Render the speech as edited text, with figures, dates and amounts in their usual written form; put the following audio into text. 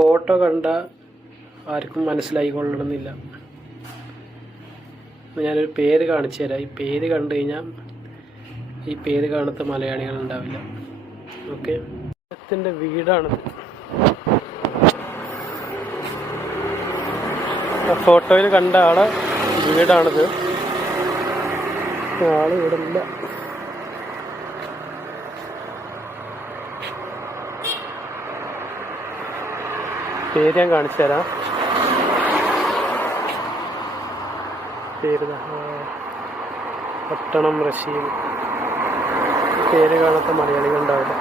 Photo കണ്ട ആർക്കും മനസ്സിലായിക്കൊള്ളണമെന്നില്ല. ഞാനൊരു പേര് കാണിച്ചു തരാം. ഈ പേര് കണ്ടു കഴിഞ്ഞാൽ ഈ പേര് കാണാത്ത മലയാളികൾ ഉണ്ടാവില്ല. ഓക്കെ, അദ്ദേഹത്തിൻ്റെ വീടാണിത്. ഫോട്ടോയിൽ കണ്ട ആളെ വീടാണിത്. ആള് ഇവിടെ ഇല്ല. പേര് ഞാൻ കാണിച്ചു തരാം. പേര് പട്ടണം റഷീദ്. പേര് കാണാത്ത മലയാളികൾ ഉണ്ടാവില്ല.